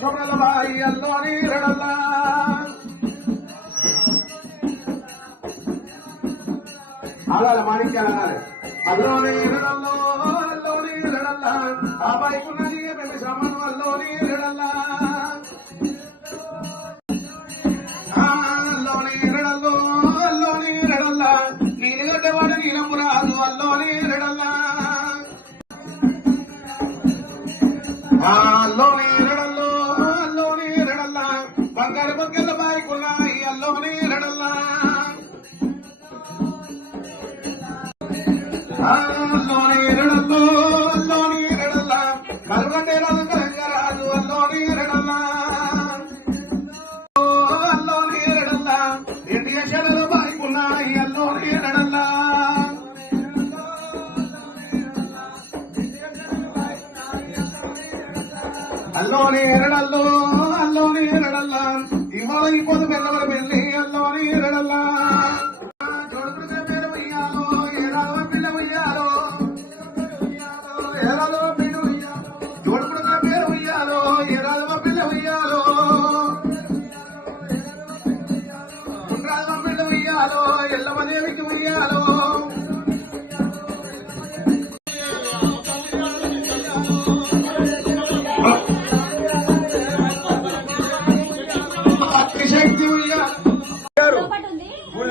సోమలబాయి అల్లోని రడల్లా అలా మాణిక్యాలు అన్నారు అల్లోని రడల్లో అల్లోని రడల్లా ఆ పైకున్నది పెళ్లి శ్రమను అల్లోని రడల్లా అల్లోని రడల్లో అల్లోని రడల్లా నీళ్ళు కట్టేవాడు నీలము రాదు అల్లోని రడల్లా అల్లోని రడల్లో అల్లోని రడల్లా బంగారు బొగ్గల బాయికున్నాయి అల్లోని రడల్లా అల్లోని రడల్లో అల్లోని రడల్లా కరుగంటే రాదు కరంగరాదు అల్లోని రడల్లా అల్లోని రడల్లా ఇండియా షడలు బాయికున్నాయి అల్లోని రడల్లా అల్లోని ఎరడల్లో అల్లోని ఎరడల్లా ఇవాళ ఇప్పుడు పిల్లల పెళ్లి అల్లోని ఎరడల్లా చోడుకుడితే పేరు వెయ్యాలో ఏరాలో పిల్ల వెయ్యాలో ఏరాలో పిల్ల వెయ్యాలో చోడుకుడితే పేరు వెయ్యాలో ఏరాలో పిల్ల వెయ్యాలో గుండ్రాలో పిల్ల వెయ్యాలో ఎల్లవదేవికి వెయ్యాలో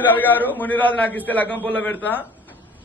రవి గారు మునిరాజు నాకు ఇస్తే లగ్గం పొల్ల పెడతా